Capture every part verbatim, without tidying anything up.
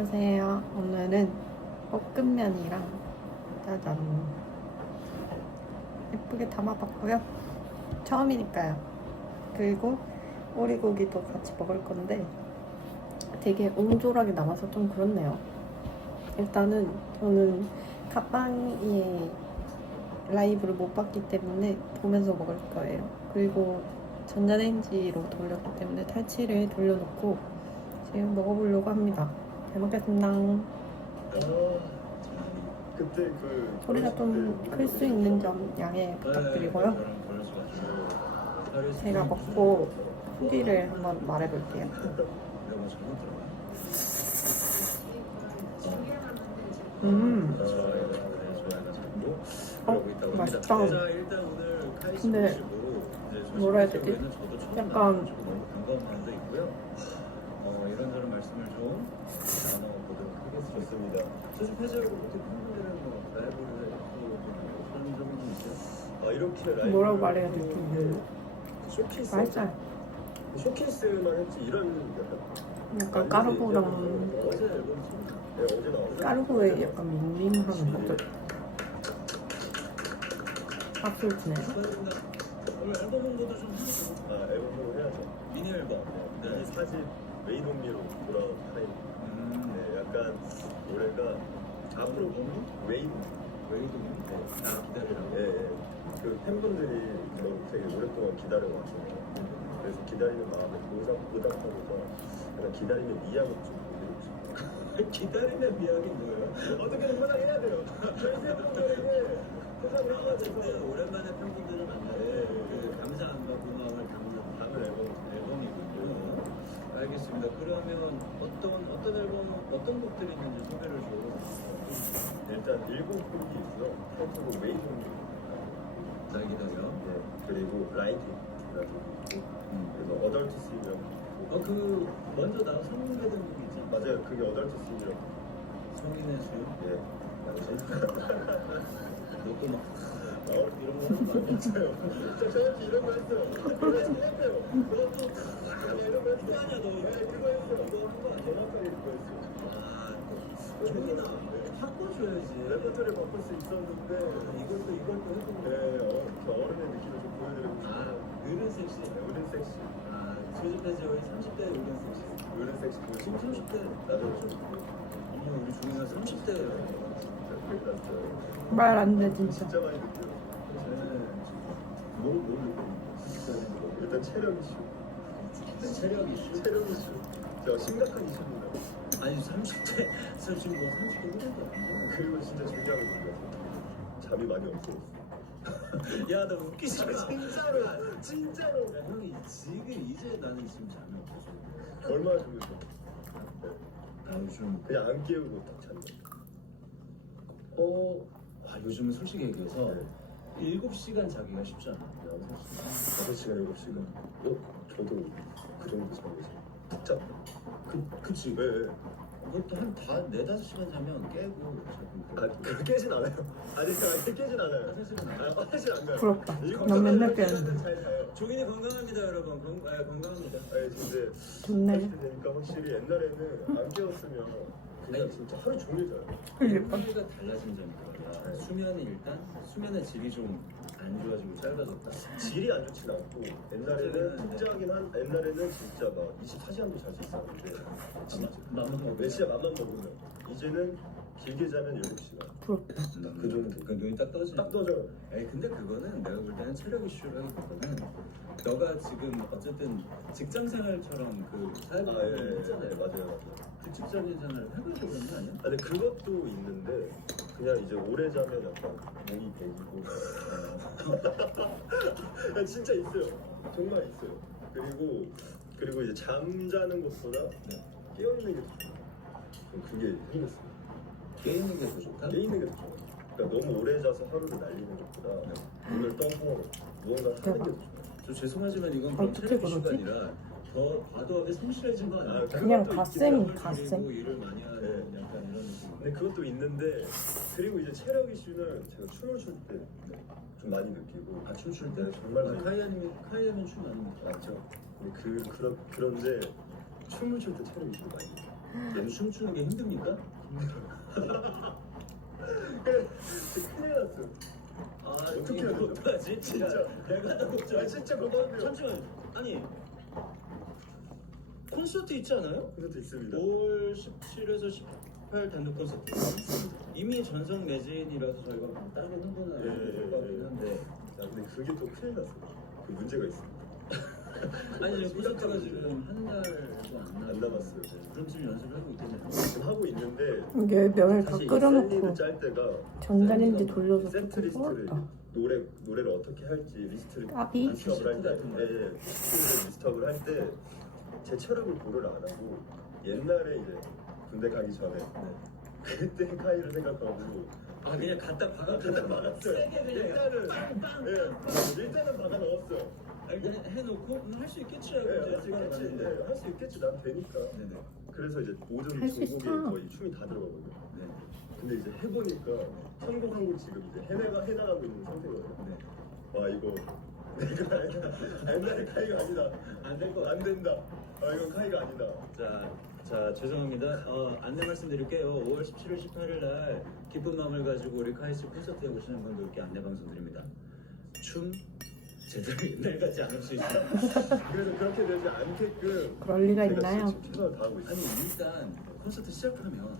안녕하세요. 오늘은 볶음면이랑 짜잔 예쁘게 담아봤고요. 처음이니까요. 그리고 오리고기도 같이 먹을 건데 되게 옹졸하게 남아서 좀 그렇네요. 일단은 저는 갓방이의 라이브를 못 봤기 때문에 보면서 먹을 거예요. 그리고 전자레인지로 돌렸기 때문에 탈취를 돌려놓고 지금 먹어보려고 합니다. 잘 먹겠습니다. 그때 그 소리가 좀 클 수 있는 점 양해 부탁드리고요. 제가 먹고 후기를 한번 말해볼게요. 음, 어, 맛있다. 근데 뭐라 해야 되지? 약간 어, 이런저런 말씀을 좀 나눠보도록 하겠습니다. 사실 폐쇄하고 이렇게 평소에는 뭐 라이브를 하고 그런 적은 좀 있어요? 아 이렇게 라이브 뭐라고 말해야 될지 쇼케이스 맛있어요. 쇼케이스만 했지 이런 약간 까르보랑 어제 앨범 네, 어제 나왔어요. 까르보에 약간 밍밍한 것들 박수를 치네요. 오늘 앨범 홍보도 좀 해야죠. 아 앨범 홍보 해야죠. 미니 앨범. 네. 사집 메인 온리로 돌아온 타임. 음. 네, 약간 노래가 앞으로 웨인 웨이드 네. 아 기다리라고. 예, 예. 그 팬분들이 저 되게 오랫동안 기다려 왔거든요. 그래서 기다리는 마음에 보상 보답하고서 약간 기다리는 미학을 좀 보여드리고 싶어요. 기다리는 미학이 뭐예요? 어떻게든 포장해야 돼요. 저희 팬분들에게 포장을 해야 돼서 오랜만에 팬분들을 만나요. 네. 그 감사함과 고마움을 담는 담은 앨범 앨범이군요. 알겠습니다. 그러면 어떤 어떤 앨범 어떤 곡들이 있는지 소개를 좀. 일단 일곱 곡이 있고요. 타이틀곡 웨이존 날 기다려. 네. 그리고 라이딩이라는 곡이 있고 음. 그래서 어덜트 스윙이라고. 어그 먼저 나 성공되는 곡이 있잖아. 맞아요. 그게 어덜트 스윙이라고. 성인의 수요? 예. 너도 막 어? 이런 거 하는 거 아니었어요? 저 저한테 이런 거 했어요. 그거 했어요. 너도 아 이런 거 했어. 아니야 너. 네, 그거 했어. 이거 한 거 아니야? 정확하게 그거 했어. 아, 종이나 바꿔줘야지. 레퍼토리 바꿀 수 있었는데 이것도 이것도 해보고. 네, 어, 저 어른의 느낌을 좀 보여드리고 싶어요. 아, 어른 섹시. 네, 어른 섹시. 아, 조집해지 우리 삼십 대 어른 섹시. 어른 섹시. 지금 삼십 대 나도 좀. 어머, 우리 종이가 삼십 대예요. 말 안 돼 진짜. 진짜 많이 느껴요. 저는 뭘, 뭘 느껴요? 일단 체력 이슈. 체력 이슈? 체력 이슈. 저 심각한 이슈입니다. 아니 삼십 대, 지금 뭐 삼십 대 후반도 아니고. 그리고 진짜 중요한 건 뭐야? 잠이 많이 없어졌어. 야, 나 웃기지 마. 진짜로. 진짜로. 야, 형이 지금 이제 나는 지금 잠이 없어서. 얼마나 주무셔? 아, 요즘 그냥 안 깨우고 딱 잔다. 어, 아, 요즘은 솔직히 얘기해서 네. 일곱 시간 자기가 쉽지 않아. 다섯 시간, 일곱 시간. 어? 저도 그 정도 자고 있어요. 푹 자. 그, 그치. 네. 그것도 한 다, 네, 다섯 시간 자면 깨고 자고. 아, 그 깨진 않아요. 아니, 그 깨진 않아요. 화장실은 안 가요. 화장실 안 가요. 부럽다. 난 맨날 깨는데. 잘 자요. 종인이 건강합니다, 여러분. 건, 아, 건강합니다. 아니, 근데 좋네. 그러니까 확실히 옛날에는 안 깨웠으면 그냥 진짜 하루 종일 자요. 그러니까. 하루가 달라진 점이 뭐냐? 수면이 일단 수면의 질이 좀 안 좋아지고 짧아졌다. 질이 안 좋진 않고 옛날에는 진짜하긴 한 옛날에는 진짜 막 이십사 시간도 잘 수 있었는데 진짜 맘만 먹으면 몇 시간 맘만 먹으면 이제는 길게 자면 일곱 시간 부럽다. 그 정도. 그 눈이 딱 떠지는. 딱 떠져요. 에이 근데 그거는 내가 볼 때는 체력 이슈라기보다는 너가 지금 어쨌든 직장 생활처럼 그 사회를 아, 예, 예, 했잖아요. 예, 맞아요, 맞아요. 그 직장 생활을 해보려고 그런 거 아니야? 아니 그것도 있는데 그냥 이제 오래 자면 약간 몸이 배기고 아, 진짜 있어요. 정말 있어요. 그리고 그리고 이제 잠자는 것보다 깨어 있는 게 더 좋아요. 좀 그게 생겼어요. 깨 있는 게 더 좋다? 깨 있는 게 더 좋아요. 그러니까 너무 오래 자서 하루를 날리는 것보다 눈을 떠서 무언가 하는 게 더 좋아요. 저 죄송하지만 이건 그럼 어떻게 체력 이슈가 그러지? 아니라 더 과도하게 성실해진 거 아니야? 아, 그냥 그것도 갓쌤이 그리고 갓쌤. 일을 많이 하는 약간 이런 느낌. 근데 그것도 있는데 그리고 이제 체력 이슈는 제가 춤을 출 때 좀 많이 느끼고 아 춤출 때 네, 정말 많이 카이아님이 카이아님 춤 아닙니까? 맞죠. 근데 그 그런 그런데 춤을 출 때 체력 이슈를 많이 느껴요. 얘는 춤추는 게 힘듭니까? 큰일 났어. 아 어떻게 이거 해야 되죠? 어떡하지? 진짜 내가 다 걱정. 아, 진짜 걱정돼요. 잠시만. 아니 콘서트 있지 않아요? 그것도 있습니다. 오월 십칠에서 십팔 단독 콘서트 이미 전성 매진이라서 저희가 따로 흥분을 예, 할것 같긴 예, 한데 야, 근데 그게 또 큰일 났어. 그 문제가 있어. 아니 지금 콘서트가 지금 한 달도 안, 안 남았어요. 그럼 지금 연습을 하고 있겠네요. 지금 하고 있는데 이게 면을 다 사실 이 끓여놓고 샌디를 짤 때가 전자레인지 돌려서 세트 조금 리스트를 구웠다. 노래 노래를 어떻게 할지 리스트를 까비? 리스트업을 할 때, 같은 거. 예, 예, 리스트를 리스트업을 할 때 제 체력을 고려를 안 하고 옛날에 이제 군대 가기 전에 그때 카이를 생각하고 아 그냥 갖다 박아 일단 막았어요. 세게 그냥 일단은 빵빵 예, 일단은 박아 넣었어요. 일단 해놓고 할 수 있겠지 하고 예, 이제 할 수 시간을 있겠지. 봤는데 예, 할 수 있겠지. 난 되니까. 네네 그래서 이제 모든 할수 종목에 있어. 거의 춤이 다 들어가거든요. 네. 근데 이제 해보니까 한국 한국 지금 이제 해내가 해나가고 있는 상태거든요. 네. 와 이거 내가 옛날에 카이가 아니다. 안 될 거 안 된다. 아 이건 카이가 아니다. 자, 자 죄송합니다. 어, 안내 말씀드릴게요. 오월 십칠일, 십팔일 날 기쁜 마음을 가지고 우리 카이스 콘서트에 오시는 분들께 안내 방송 드립니다. 춤 제대로 옛날 같지 않을 수 있어요. 그래서 그렇게 되지 않게끔 그럴 리가 제가 있나요? 지금 최선을 다하고 있어요. 아니 일단 콘서트 시작하면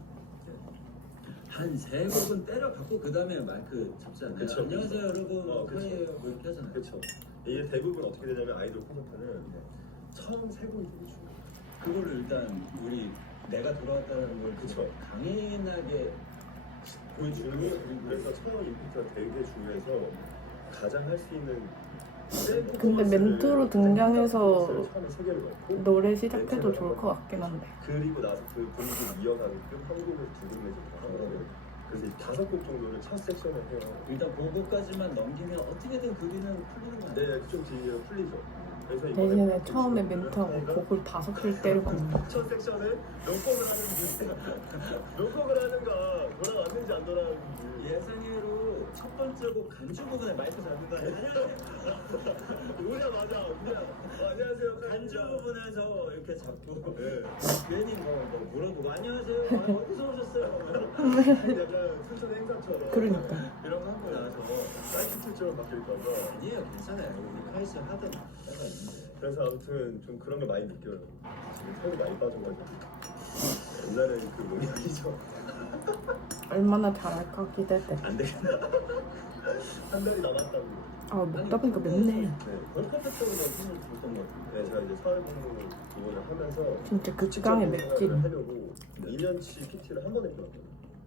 한 세 곡은 때려 받고 그 다음에 마이크 잡지 않나요? 그쵸, 안녕하세요 그쵸. 여러분, 어, 그쵸. 카이예요 뭐 이렇게 하잖아요. 그렇죠. 이게 대부분 어떻게 되냐면 아이돌 콘서트는 처음 세 곡이 되게 중요해요. 그거를 일단 우리 내가 돌아왔다는 걸 그쵸. 강인하게 보여주는 거 그리고 그래서 처음 임팩트가 되게 중요해서 가장 할 수 있는 근데 멘트로 등장해서 처음에 세 개를 넣고 노래 시작해도 좋을 것 같긴 한데. 그리고 나서 그 분위기 이어가게끔 한 곡을 두곡 내지 다 하거든요. 그래서 이 다섯 곡 정도를 첫 섹션을 해요. 일단 그거까지만 넘기면 어떻게든 그기는 풀리는 거 아니에요? 네, 좀 뒤에 풀리죠. 그래서 대신에 이번에 처음에 지금 멘트하고 하이가 곡을 다섯 줄 때려박는 거. 첫 섹션에 녹곡을 하는지 녹곡을 하는가 돌아왔는지 안 돌아왔는지 예상외로 첫 번째 곡 간주 부분에 마이크 잡는 거 아니에요? 오자마자 그냥 어, 안녕하세요 간주 부분에서 이렇게 잡고 네. 괜히 뭐, 뭐 물어보고 안녕하세요 아, 어디서 오셨어요? 약간 순천 행사처럼 그러니까. 이런 거 하고 나서 사이트 툴처럼 바뀔까봐 아니에요 괜찮아요 우리 카이스 하던 때가 있는데 그래서 아무튼 좀 그런 걸 많이 느껴요. 지금 살이 많이 빠져가지고 옛날에 그 몸이 아니죠. 얼마나 잘할까 기대돼. 안 되겠다. 한 달이 남았다고. 아 먹다 보니까 맵네. 네. 벌크업 때보다 힘을 줬던 것 같아요 네, 제가 이제 사회복무 기본을 하면서 진짜 극강의 맵찔. 생활을 하려고 이 년치 피티를 한 번에 끊었거든요.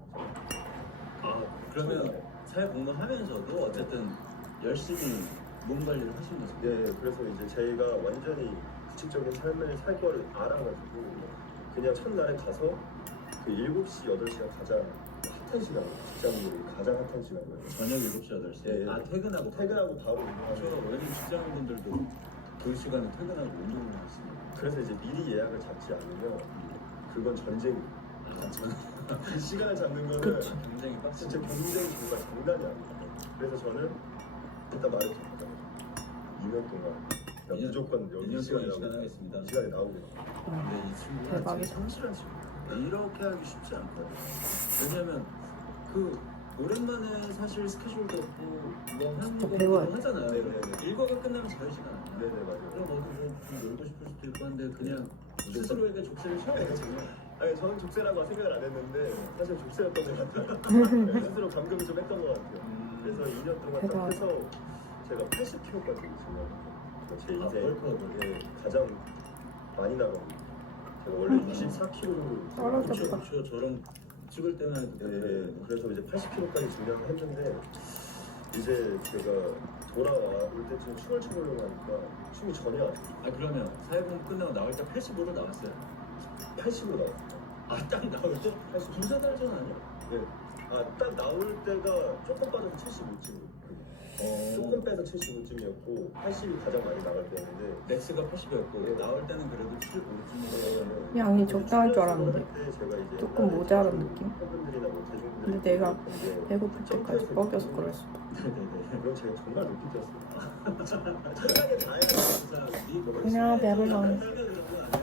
아 그러면 사회 공부하면서도 어쨌든 열심히 몸 관리를 하신 거죠? 네, 그래서 이제 저희가 완전히 규칙적인 삶을 살 거를 알아가지고 그냥 첫날에 가서 그 일곱 시, 여덟 시가 가장 핫한 시간, 직장인들이 가장 핫한 시간이에요. 저녁 일곱 시, 여덟 시? 예, 예. 아 퇴근하고 퇴근하고 바로 저 운동하고 왜냐면 직장인분들도 그 시간에 퇴근하고 운동을 하시니까 그래서 이제 미리 예약을 잡지 않으면 그건 전쟁이에요. 아 저는 그 시간을 잡는 거는 그치. 굉장히 빡친 진짜 경쟁이 정말 장난이 아니에요. 그래서 저는 일단 말했죠. 이 년 동안 나 이 년- 무조건 이 여기 년 시간에 동안 이 시간 나오겠다. 하겠습니다. 이 시간에 나오겠다. 근데 이 친구가 대박이다. 진짜 성실한 친구예요. 이렇게 하기 쉽지 않거든요. 왜냐면 그 오랜만에 사실 스케줄도 없고 뭐 하는 또 거 배워야 돼. 하잖아요. 네네네. 일과가 끝나면 자유 시간 아니야. 네네 맞아요. 그럼 어디 좀 놀고 싶을 수도 있고 한데 그냥 스스로에게 족쇄를 세워가지고 아니 저는 족쇄라고 생각을 안 했는데 사실 족쇄였던 것 같아요. 네, 스스로 감금을 좀 했던 것 같아요. 음. 그래서 이 년 동안 딱 대단하다. 해서 제가 팔십 킬로그램까지 증량했어요. 제 아, 인생 벌크업을. 가장 많이 나가고 제가 원래 육십사 킬로그램 정도 떨어졌다. 그렇죠, 그렇죠. 저랑 찍을 때만 해도 네, 그래서 이제 팔십 킬로그램까지 증량을 했는데 이제 제가 돌아올 때쯤 춤을 춰보려고 하니까 춤이 전혀 안 돼요. 아 그러면 사회공 끝나고 나올 때 팔십오로 나왔어요. 팔십으로 나왔어요. 아 딱 나올 때? 팔십. 두세 달 전 아니야? 네. 아, 딱 나올 때가 조금 빠져서 칠십오쯤. 어. 조금 빼서 칠십오쯤이었고 팔십이 가장 많이 나갈 때였는데 맥스가 팔십이었고 나올 때는 그래도 칠십오쯤으로 양이 적당할 줄 알았는데 때 제가 이제 조금 모자란 느낌? 팬분들이나 뭐 대중분들이 근데 내가 그랬는데 배고플 때까지 뻐겨서 그럴 수도. 네네네. 그럼 제가 정말 높이 뛰었어요. 천장에 닿아야 자, 네 그냥 배불러. 시간을 너무 안 해.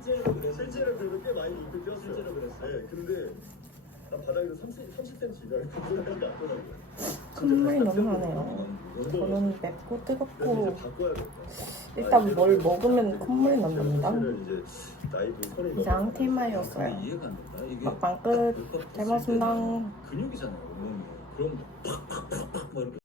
실제로 그래서 실제로 그래도 꽤 많이 입고 뛰었어요. 실제로 그랬어요? 네, 근데 나 바닥에서 삼십, 삼십 센티미터 이상의 콧물이 났더라고요. 콧물이 너무 나네요. 저는 맵고 그래서 뜨겁고 이제 바꿔야겠다. 일단 뭘 먹으면 콧물이 난답니다. 이제 나이도 서른 이상 테마였어요. 이해가 안 된다. 이게 막방 끝. 잘 먹었습니다. 근육이잖아요. 몸이. 그럼 팍팍팍팍 뭐 이렇게